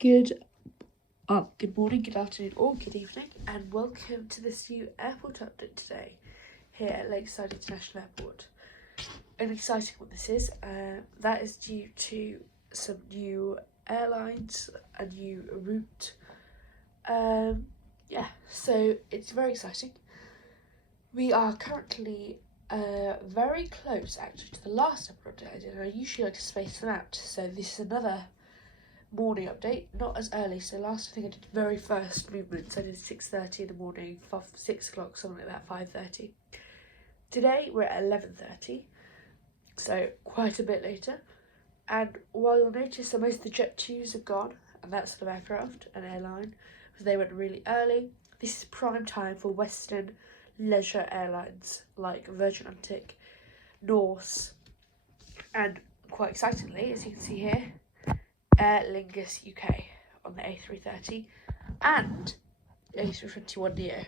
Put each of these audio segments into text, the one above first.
Good morning, good afternoon, or good evening, and welcome to this new airport update today here at Lakeside International Airport. An exciting one this is. That is due to some new airlines, a new route. So it's very exciting. We are currently very close actually to the last update I did, and I usually like to space them out. So this is another morning update, not as early. So last I think I did very first movements. I did 6:30 in the morning, 6 o'clock, something like that, 5:30. Today we're at 11:30, so quite a bit later. And while you'll notice that most of the Jet 2s are gone, and that's sort of aircraft and airline, because they went really early, this is prime time for Western leisure airlines like Virgin Atlantic, Norse, and quite excitingly, as you can see here, Aer Lingus UK on the A330 and the A321neo.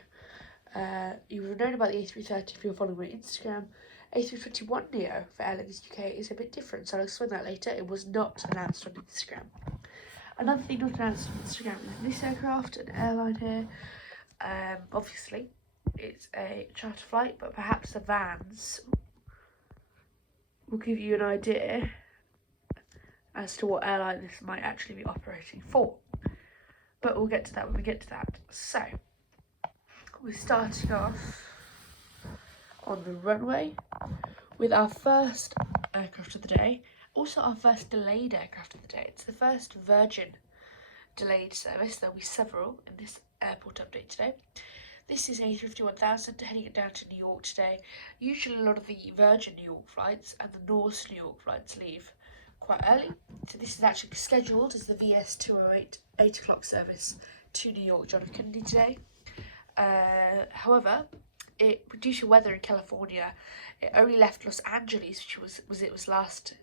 You would have known about the A330 if you were following my Instagram. A321neo for Aer Lingus UK is a bit different, so I'll explain that later. It was not announced on Instagram. Another thing not announced on Instagram is this aircraft, an airline here. Obviously, it's a charter flight, but perhaps the vans will give you an idea as to what airline this might actually be operating for. But we'll get to that when we get to that. So, we're starting off on the runway with our first aircraft of the day. Also our first delayed aircraft of the day. It's the first Virgin delayed service. There'll be several in this airport update today. This is A350-1000 heading it down to New York today. Usually a lot of the Virgin New York flights and the Norse New York flights leave quite early. So this is actually scheduled as the VS208 8 o'clock service to New York John F. Kennedy today. However, due to weather in California, it only left Los Angeles, which was last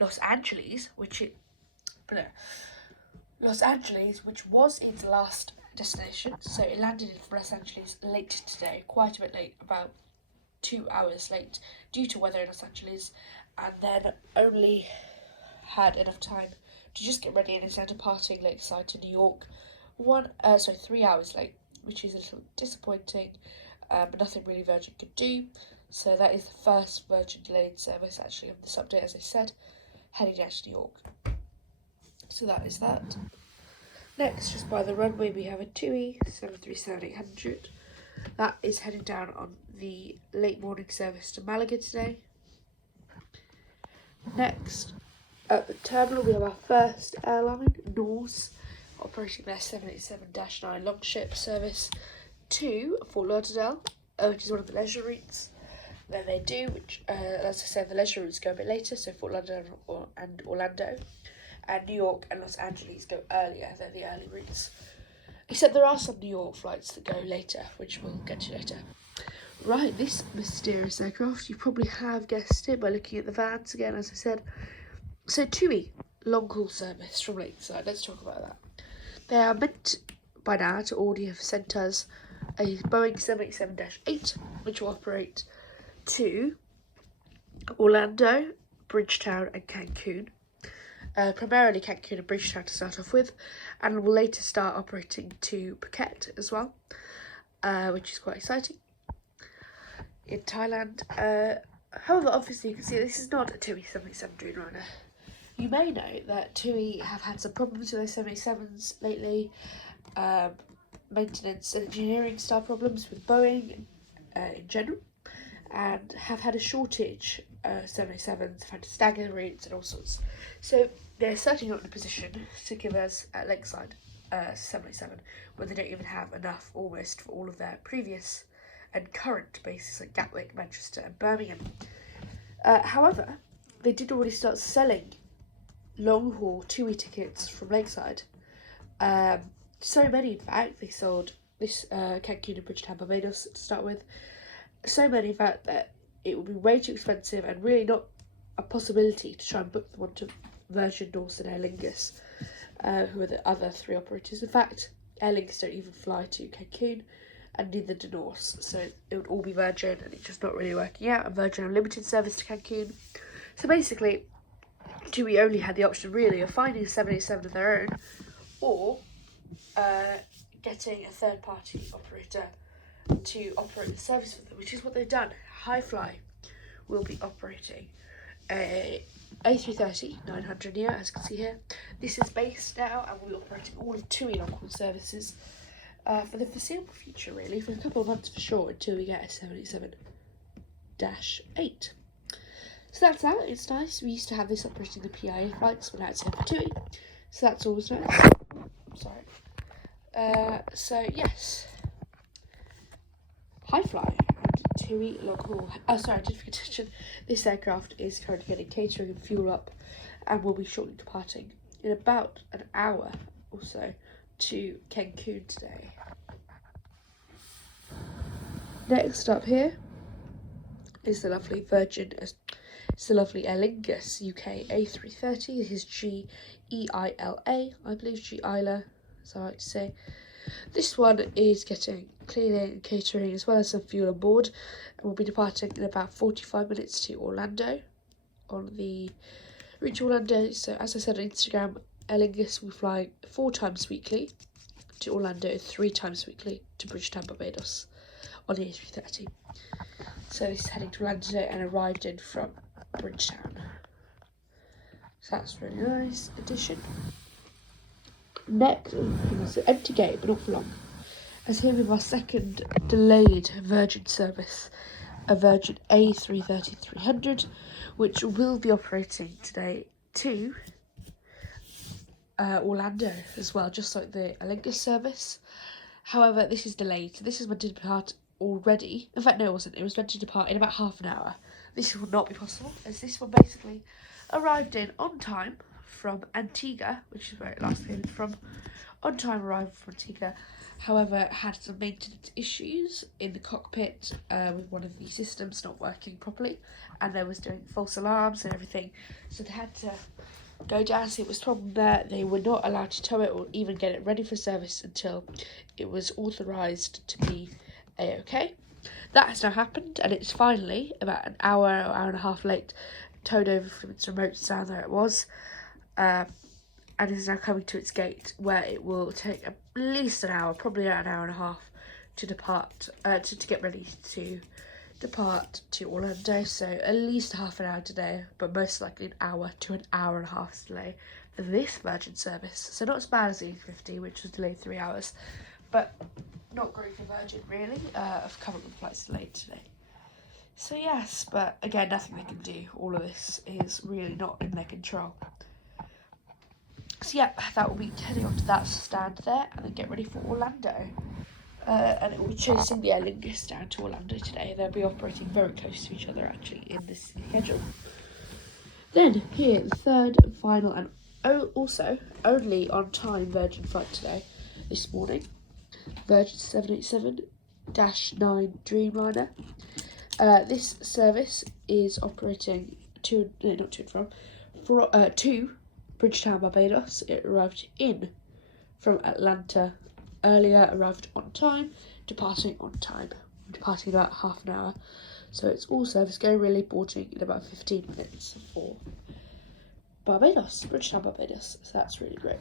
Los Angeles, which was its last destination. So it landed in Los Angeles late today, quite a bit late, about 2 hours late, due to weather in Los Angeles, and then only had enough time to just get ready and instead of departing Lakeside to New York 3 hours late, which is a little disappointing, but nothing really Virgin could do. So that is the first Virgin delayed service actually of this update, as I said, heading down to New York. So that is that. Next, just by the runway, we have a TUI 737-800. That is heading down on the late morning service to Malaga today. Next, at the terminal, we have our first airline, Norse, operating their 787-9 Longship service to Fort Lauderdale, which is one of the leisure routes that they do, which, as I said, the leisure routes go a bit later, so Fort Lauderdale and Orlando, and New York and Los Angeles go earlier. They're the early routes. Except there are some New York flights that go later, which we'll get to later. Right, this mysterious aircraft, you probably have guessed it by looking at the vans again, as I said. So TUI, long-haul service from Lakeside. Let's talk about that. They are meant by now to already have sent us a Boeing 787-8, which will operate to Orlando, Bridgetown and Cancun. Primarily Cancun and Bridgetown to start off with, and will later start operating to Phuket as well, which is quite exciting, in Thailand. However, obviously you can see this is not a TUI 787 Dreamliner. You may know that TUI have had some problems with their 787s lately, maintenance and engineering style problems with Boeing in general, and have had a shortage of 787s, have had to stagger routes and all sorts. So they're certainly not in a position to give us at Lakeside 787 when they don't even have enough almost for all of their previous and current bases like Gatwick, Manchester and Birmingham. However, they did already start selling long-haul TUI tickets from Lakeside. So many, in fact, they sold this Cancun and Bridgetown, Barbados to start with. So many, in fact, that it would be way too expensive and really not a possibility to try and book them onto Virgin, Norse and Aer Lingus, who are the other three operators. In fact, Aer Lingus don't even fly to Cancun, and neither do Norse, so it would all be Virgin, and it's just not really working out. And Virgin have limited service to Cancun. So basically, TUI only had the option really of finding a 787 of their own, or getting a third-party operator to operate the service for them, which is what they've done. Highfly will be operating a A330-900 Neo, as you can see here. This is based now and will be operating all of TUI local services for the foreseeable future, really, for a couple of months for sure, until we get a 787-8. So that's that. It's nice. We used to have this operating the PIA flights, but now it's here for TUI, so that's always nice. Sorry. So yes, Highfly and TUI local. Oh, sorry, I did forget to mention this aircraft is currently getting catering and fuel up, and will be shortly departing in about an hour or so to Cancun today. Next up here is the lovely it's the lovely Aer Lingus UK A330. This is GEILA, I believe, GEILA, as I like to say. This one is getting cleaning and catering as well as some fuel on board, and will be departing in about 45 minutes to Orlando on the route to Orlando. So as I said on Instagram, Aer Lingus will fly 4 times weekly to Orlando, 3 times weekly to Bridgetown, Barbados on the A330. So this is heading to Orlando today and arrived in from Bridgetown. So that's a really nice addition. Next, it's an empty gate, but not for long. As here we have our second delayed Virgin service, a Virgin A330-300, which will be operating today to Orlando as well, just like the Aer Lingus service. However, this is delayed, so this is meant to depart already. In fact, no, it wasn't. It was meant to depart in about half an hour. This will not be possible, as this one basically arrived in on time from Antigua, which is where it last came from. On time arrival from Antigua. However, had some maintenance issues in the cockpit with one of the systems not working properly, and they was doing false alarms and everything. So they had to go down, see it was a problem there. They were not allowed to tow it or even get it ready for service until it was authorised to be A-OK. That has now happened, and it's finally about an hour or hour and a half late, towed over from its remote stand there it was, and is now coming to its gate, where it will take at least an hour, probably an hour and a half, to depart, to get ready to depart to Orlando. So at least half an hour today, but most likely an hour to an hour and a half delay for this Virgin service. So not as bad as the E50, which was delayed 3 hours, but not great for Virgin, really. Of a couple of flights delayed today. So yes, but again, nothing they can do. All of this is really not in their control. So yeah, that will be heading on to that stand there, and then get ready for Orlando. And it will be chasing the Aer Lingus down to Orlando today. They'll be operating very close to each other, actually, in this schedule. Then, here, the third, final, and also only on-time Virgin flight today, this morning. Virgin 787-9 Dreamliner. This service is operating to Bridgetown, Barbados. It arrived in from Atlanta earlier, arrived on time, departing on time, departing about half an hour. So it's all service going really, boarding in about 15 minutes for Barbados, Bridgetown, Barbados. So that's really great.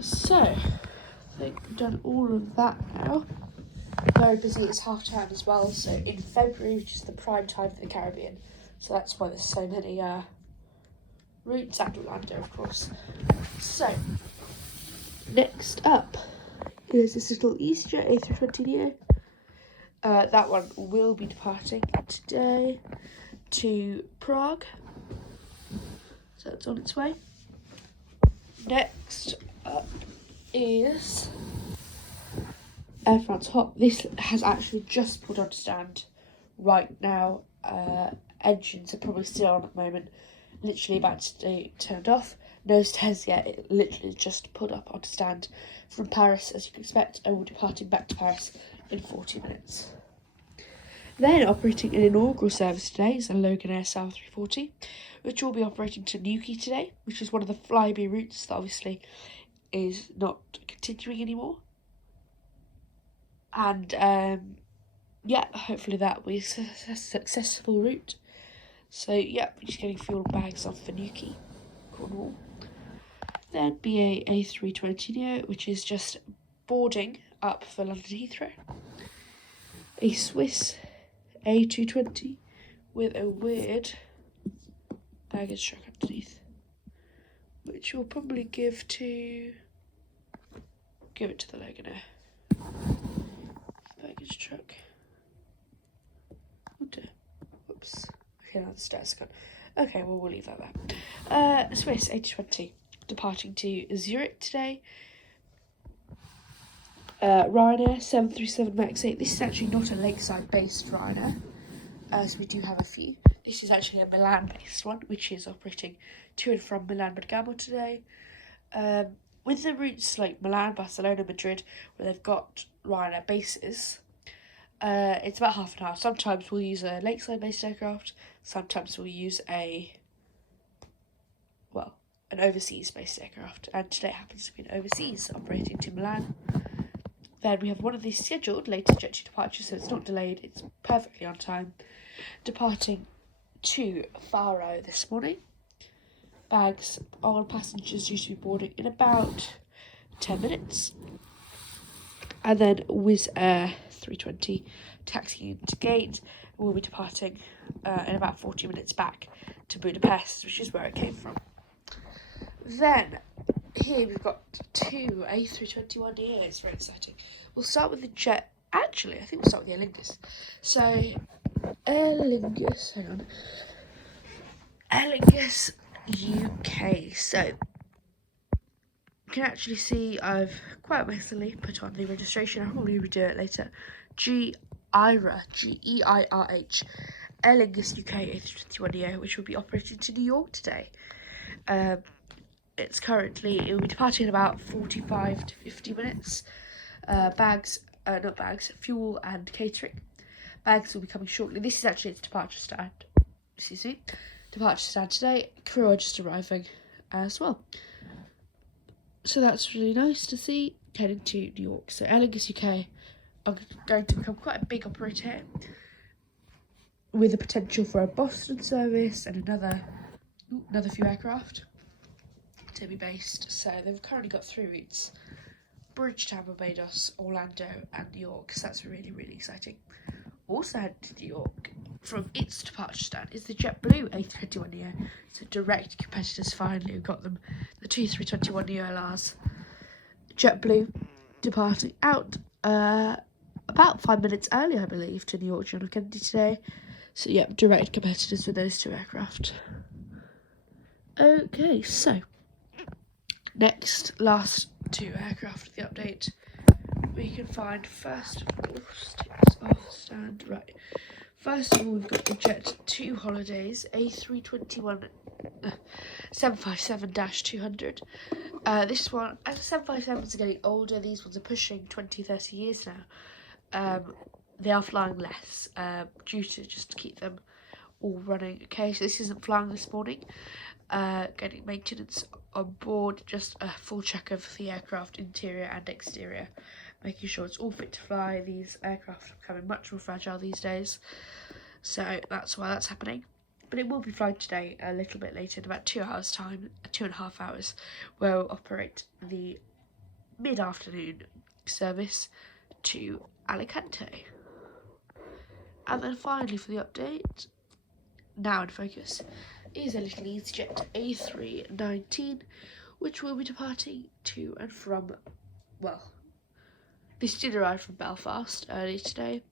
So I think we've done all of that now. Very busy, it's half term as well, so in February, which is the prime time for the Caribbean, so that's why there's so many routes and Orlando, of course. So next up is this little EasyJet A320 Neo. That one will be departing today to Prague, so it's on its way. Next up is Air France Hop. This has actually just pulled on stand right now. Engines are probably still on at the moment, literally about to be turned off. No stairs yet, it literally just pulled up on stand from Paris, as you can expect, and will be departing back to Paris in 40 minutes. Then operating an inaugural service today is a Logan Air South 340, which will be operating to Newquay today, which is one of the Flybe routes that obviously is not continuing anymore. And yeah, hopefully that will be a successful route. So yeah, we're just getting fuel bags off for Newquay, Cornwall. Then BA A320neo, which is just boarding up for London Heathrow. A Swiss A220 with a weird baggage truck underneath, which we'll probably give it to the Logano. Baggage truck. Oh dear. Whoops. Okay, now the stairs are gone. Okay, well, we'll leave that there. Swiss A220 departing to Zurich today. Ryanair 737 MAX 8. This is actually not a Lakeside based Ryanair, so we do have a few. This is actually a Milan based one, which is operating to and from Milan Bergamo today. With the routes like Milan, Barcelona, Madrid, where they've got Ryanair bases, it's about half an hour. Sometimes we'll use a Lakeside based aircraft, sometimes we'll use an overseas based aircraft, and today happens to be an overseas operating to Milan. Then we have one of these scheduled later Jet2 departures, so it's not delayed, it's perfectly on time. Departing to Faro this morning. Bags, all passengers due to be boarding in about 10 minutes. And then Wizz Air 320 taxiing to gate. We'll be departing in about 40 minutes back to Budapest, which is where it came from. Then here we've got two A321neos, very exciting. We'll start with the jet. Actually, I think we'll start with the Aer Lingus. So, Aer Lingus, hang on. Aer Lingus UK. So, you can actually see I've quite messily put on the registration. I'll probably redo it later. Geirah, Geirh, Aer Lingus UK A321neo, which will be operating to New York today. It will be departing in about 45 to 50 minutes. Fuel and catering. Bags will be coming shortly. This is actually its departure stand. Excuse me. Departure stand today. Crew are just arriving as well. So that's really nice to see. Heading to New York. So Aer Lingus UK are going to become quite a big operator here, with the potential for a Boston service and another few aircraft to be based. So they've currently got 3 routes: Bridgetown, Barbados, Orlando and New York. So that's really, really exciting. Also headed to New York from its departure stand is the JetBlue A321neo. So direct competitors finally have got them. The two 321neo LRs. JetBlue departing out about 5 minutes early, I believe, to New York John F. Kennedy today. So yeah, direct competitors with those 2 aircraft. Okay, so last 2 aircraft of the update we can find. First of all, stand right. First of all, we've got the Jet2 Holidays A321 757-200. This one, as the 757s are getting older, these ones are pushing 20-30 years now. They are flying less due to just keep them all running. Okay, so this isn't flying this morning. Getting maintenance on board, just a full check of the aircraft interior and exterior, making sure it's all fit to fly. These aircraft are becoming much more fragile these days, so that's why that's happening. But it will be flying today a little bit later, in about 2 hours time, 2.5 hours, where we'll operate the mid-afternoon service to Alicante. And then finally for the update, now in focus, is a little EasyJet A319, which will be departing to and from, this did arrive from Belfast earlier today.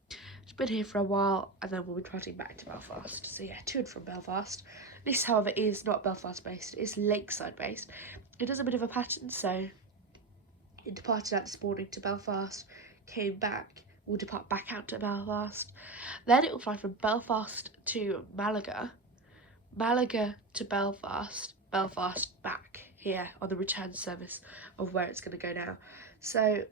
It's been here for a while, and then we'll be departing back to Belfast. So yeah, to and from Belfast. This, however, is not Belfast based, it's Lakeside based. It does a bit of a pattern, so it departed out this morning to Belfast, came back, will depart back out to Belfast. Then it will fly from Belfast to Malaga, Malaga to Belfast, Belfast back here on the return service of where it's going to go now. So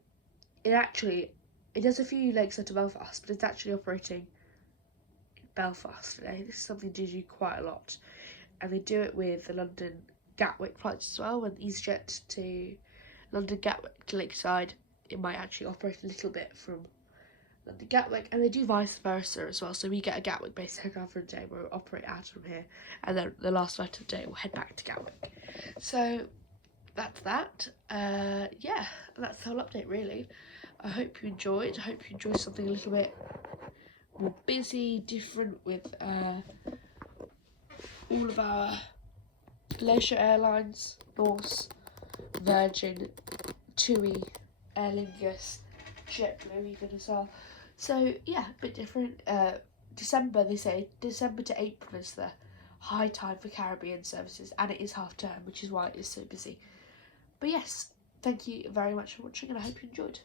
it does a few legs to Belfast, but it's actually operating in Belfast today. This is something they do quite a lot, and they do it with the London Gatwick flights as well. When EasyJet to London Gatwick to Lakeside, it might actually operate a little bit from London Gatwick, and they do vice versa as well. So we get a Gatwick based aircraft for a day where we'll operate out from here, and then the last flight of the day we'll head back to Gatwick. So that's that. Yeah, that's the whole update really. I hope you enjoyed. I hope you enjoyed something a little bit more busy, different with all of our leisure airlines, Norse, Virgin, TUI, Aer Lingus, JetBlue even as well. So yeah, a bit different. December, they say December to April is the high time for Caribbean services, and it is half term, which is why it is so busy. But yes, thank you very much for watching, and I hope you enjoyed.